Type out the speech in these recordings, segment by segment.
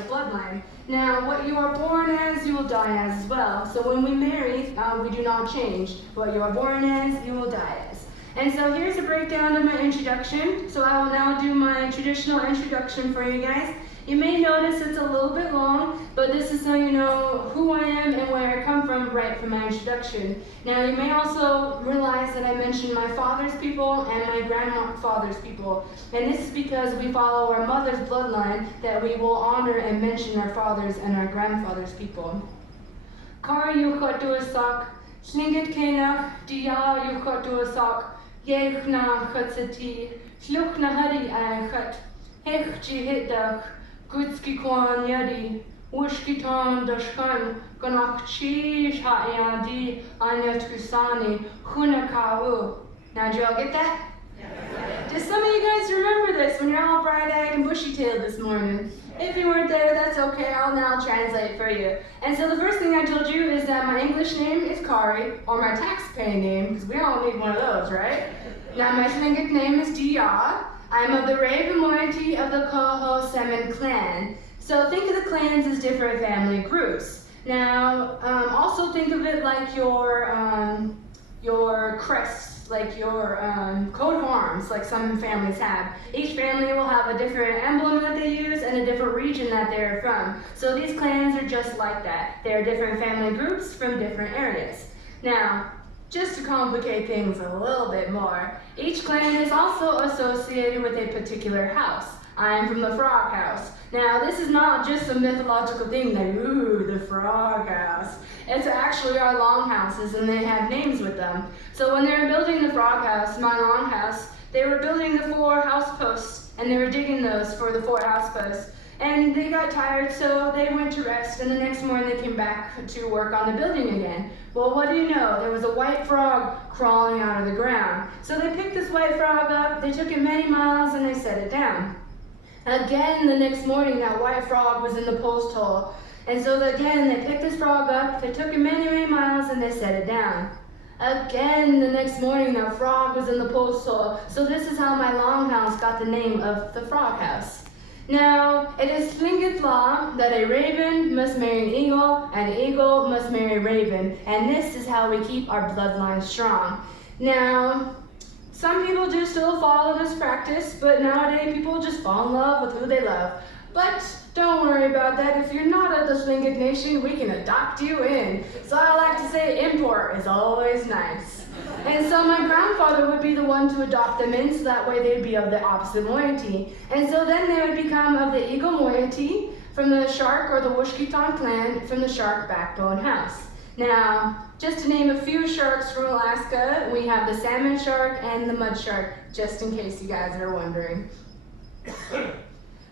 bloodline. Now, what you are born as, you will die as well. So when we marry, we do not change. What you are born as, you will die as. And so here's a breakdown of my introduction. So I will now do my traditional introduction for you guys. You may notice it's a little bit long, but this is so you know who I am and where I come from right from my introduction. Now you may also realize that I mentioned my father's people and my grandfather's people. And this is because we follow our mother's bloodline that we will honor and mention our fathers and our grandfather's people. Kar yuchatuasak, slingit kenach, dia yuchatuasak, yechna chatsati, shluchna hari anchat, hechji hitdach, Gutski kwan yadi, wushki tom dashkan, ganach chish ha'yadi, anyat kusani, hunakau. Now, did you all get that? Yeah. Does some of you guys remember this when you're all bright-eyed and bushy-tailed this morning? If you weren't there, that's okay. I'll now translate for you. And so the first thing I told you is that my English name is Kari, or my tax-paying name, because we all need one of those, right? Now, my Tlingit name is Dia. I'm of the Raven moiety of the Koho Semin clan. So think of the clans as different family groups. Now, also think of it like your crests, like your coat of arms, like some families have. Each family will have a different emblem that they use and a different region that they're from. So these clans are just like that. They're different family groups from different areas. Now, just to complicate things a little bit more, each clan is also associated with a particular house. I am from the Frog House. Now, this is not just a mythological thing that, ooh, the Frog House. It's actually our longhouses, and they have names with them. So when they were building the Frog House, my longhouse, they were building the 4 house posts, and they were digging those for the 4 house posts. And they got tired, so they went to rest, and the next morning they came back to work on the building again. Well, what do you know? There was a white frog crawling out of the ground. So they picked this white frog up, they took it many miles, and they set it down. Again, the next morning, that white frog was in the post hole. And so again, they picked this frog up, they took it many, many miles, and they set it down. Again, the next morning, that frog was in the post hole. So this is how my longhouse got the name of the Frog House. Now, it is Tlingit law that a raven must marry an eagle, and an eagle must marry a raven, and this is how we keep our bloodline strong. Now, some people do still follow this practice, but nowadays people just fall in love with who they love. But don't worry about that. If you're not of the Tlingit nation, we can adopt you in. So I like to say import is always nice. And so my grandfather would be the one to adopt them in, so that way they'd be of the opposite moiety. And so then they would become of the eagle moiety from the shark or the Wushkiton clan from the shark backbone house. Now, just to name a few sharks from Alaska, we have the salmon shark and the mud shark, just in case you guys are wondering.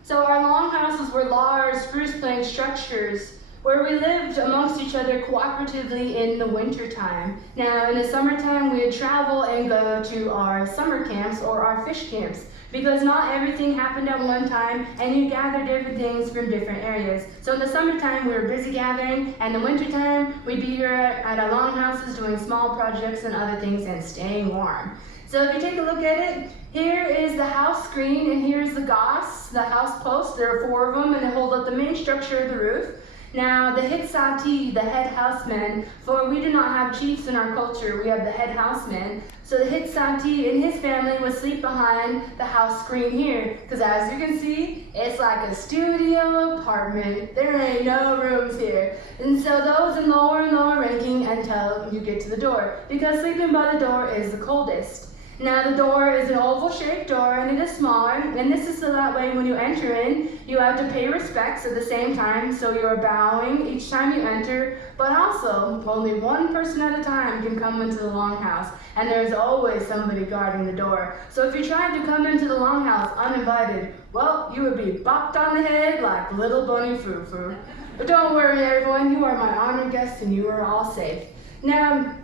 So our longhouses were large spruce plank structures where we lived amongst each other cooperatively in the wintertime. Now, in the summertime, we would travel and go to our summer camps or our fish camps, because not everything happened at one time, and you gather different things from different areas. So in the summertime, we were busy gathering, and in the wintertime, we'd be here at our longhouses doing small projects and other things and staying warm. So if you take a look at it, here is the house screen, and here's the goss, the house posts. There are 4 of them, and they hold up the main structure of the roof. Now, the Hitsati, the head houseman, for we do not have chiefs in our culture, we have the head houseman. So the Hitsati and his family would sleep behind the house screen here, because as you can see, it's like a studio apartment. There ain't no rooms here. And so those in lower and lower ranking until you get to the door, because sleeping by the door is the coldest. Now the door is an oval-shaped door, and it is smaller, and this is so that way when you enter in, you have to pay respects at the same time, so you are bowing each time you enter, but also only one person at a time can come into the longhouse, and there's always somebody guarding the door. So if you tried to come into the longhouse uninvited, well, you would be bopped on the head like little bunny foo-foo. But don't worry everyone, you are my honored guests and you are all safe. Now,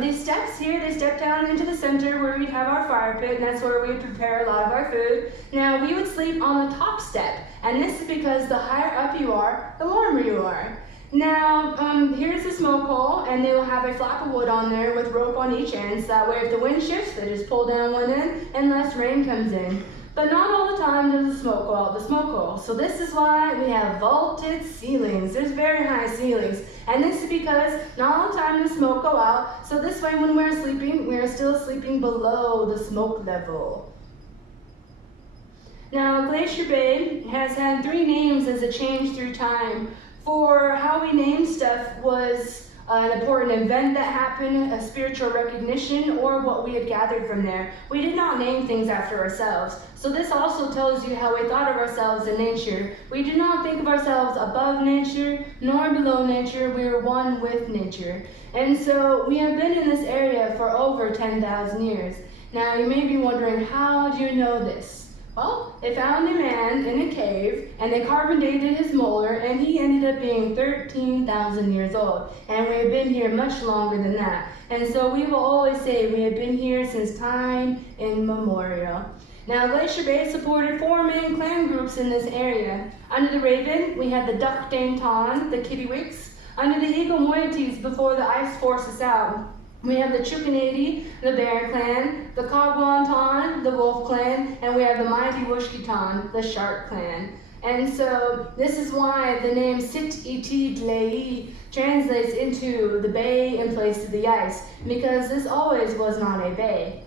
these steps here, they step down into the center where we'd have our fire pit, and that's where we would prepare a lot of our food. Now, we would sleep on the top step, and this is because the higher up you are, the warmer you are. Now, here's the smoke hole, and they will have a flap of wood on there with rope on each end, so that way if the wind shifts, they just pull down one end and less rain comes in. But not all the time does the smoke go out the smoke hole. So this is why we have vaulted ceilings. There's very high ceilings. And this is because not all the time does smoke go out. So this way when we're sleeping, we are still sleeping below the smoke level. Now, Glacier Bay has had 3 names as it changed through time. For how we name stuff was an important event that happened, a spiritual recognition, or what we had gathered from there. We did not name things after ourselves. So this also tells you how we thought of ourselves in nature. We did not think of ourselves above nature, nor below nature. We were one with nature. And so we have been in this area for over 10,000 years. Now you may be wondering, how do you know this? Well, they found a man in a cave, and they carbon dated his molar, and he ended up being 13,000 years old. And we have been here much longer than that. And so we will always say we have been here since time immemorial. Now, Glacier Bay supported 4 main clan groups in this area. Under the Raven, we had the Duck-Dang-Ton, the Kittiwaks. Under the Eagle Moieties, before the ice forced us out, we have the Chukanady, the Bear Clan, the Kagwanton, the Wolf Clan, and we have the Mighty Wushkiton, the Shark Clan. And so this is why the name Sit-Iti-Glei translates into the bay in place of the ice, because this always was not a bay.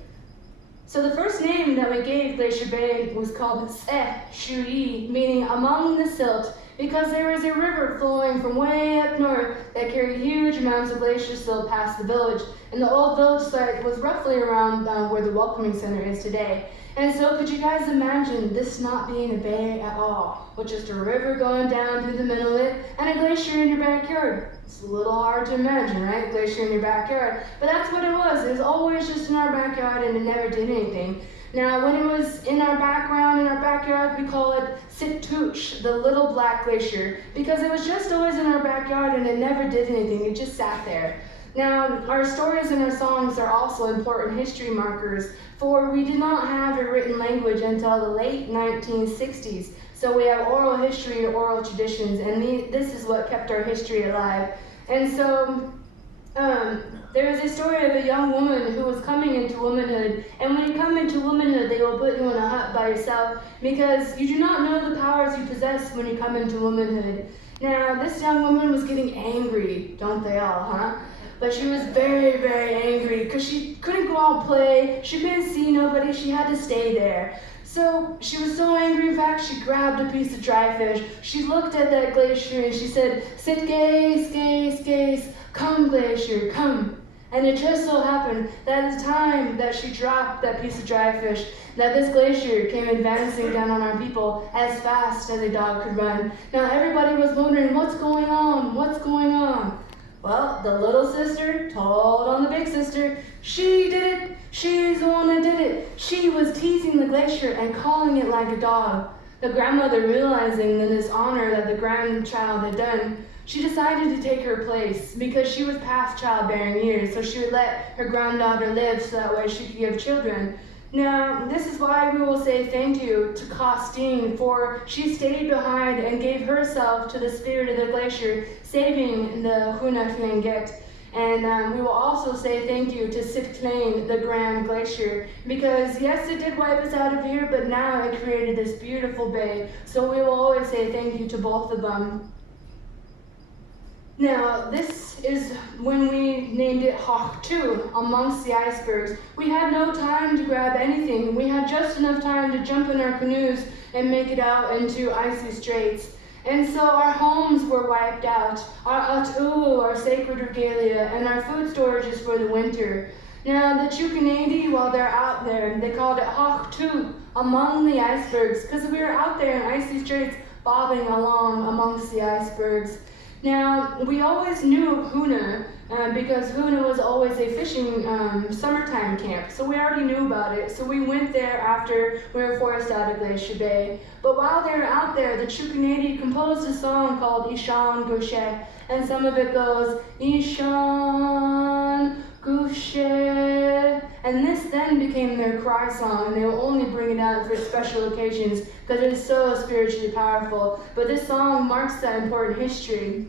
So the first name that we gave Glacier Bay was called Se-Shui, meaning among the silt, because there was a river flowing from way up north that carried huge amounts of glacier silt past the village. And the old village site was roughly around where the Welcoming Center is today. And so could you guys imagine this not being a bay at all, with just a river going down through the middle of it and a glacier in your backyard? It's a little hard to imagine, right? Glacier in your backyard. But that's what it was. It was always just in our backyard and it never did anything. Now, when it was in our background, in our backyard, we call it Sit-Tooch, the little black glacier, because it was just always in our backyard and it never did anything. It just sat there. Now, our stories and our songs are also important history markers, for we did not have a written language until the late 1960s. So we have oral history, oral traditions, and this is what kept our history alive. And so, there is a story of a young woman who was coming into womanhood, and when you come into womanhood, they will put you in a hut by yourself, because you do not know the powers you possess when you come into womanhood. Now, this young woman was getting angry, don't they all, huh? But she was very, very angry, because she couldn't go out and play, she couldn't see nobody, she had to stay there. So she was so angry, in fact, she grabbed a piece of dry fish. She looked at that glacier and she said, "Sit gaze, gaze, gaze, come glacier, come." And it just so happened that at the time that she dropped that piece of dry fish, that this glacier came advancing down on our people as fast as a dog could run. Now everybody was wondering, what's going on? What's going on? Well, the little sister told on the big sister. She did it. She's the one that did it. She was teasing the glacier and calling it like a dog. The grandmother, realizing the dishonor that the grandchild had done, she decided to take her place because she was past childbearing years, so she would let her granddaughter live so that way she could give children. Now, this is why we will say thank you to Costine, for she stayed behind and gave herself to the spirit of the glacier, saving the Hunatlinget. And we will also say thank you to Sitklain, the Grand Glacier, because yes, it did wipe us out of here, but now it created this beautiful bay. So we will always say thank you to both of them. Now, this is when we named it Hoch-2, amongst the icebergs. We had no time to grab anything. We had just enough time to jump in our canoes and make it out into icy straits. And so our homes were wiped out, our atu, our sacred regalia, and our food storages for the winter. Now, the Chukanady, while they're out there, they called it Hoch-2, among the icebergs, because we were out there in icy straits bobbing along amongst the icebergs. Now, we always knew of Huna, because Huna was always a fishing summertime camp, so we already knew about it. So we went there after we were forced out of Glacier Bay. But while they were out there, the Chukanady composed a song called Ishan Gushe, and some of it goes, Ishan Gushe. And this then became their cry song, and they will only bring it out for special occasions because it is so spiritually powerful. But this song marks that important history.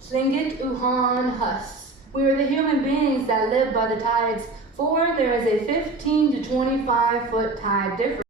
Slingit Uhan Hus. We were the human beings that lived by the tides, 4, there is a 15 to 25 foot tide difference.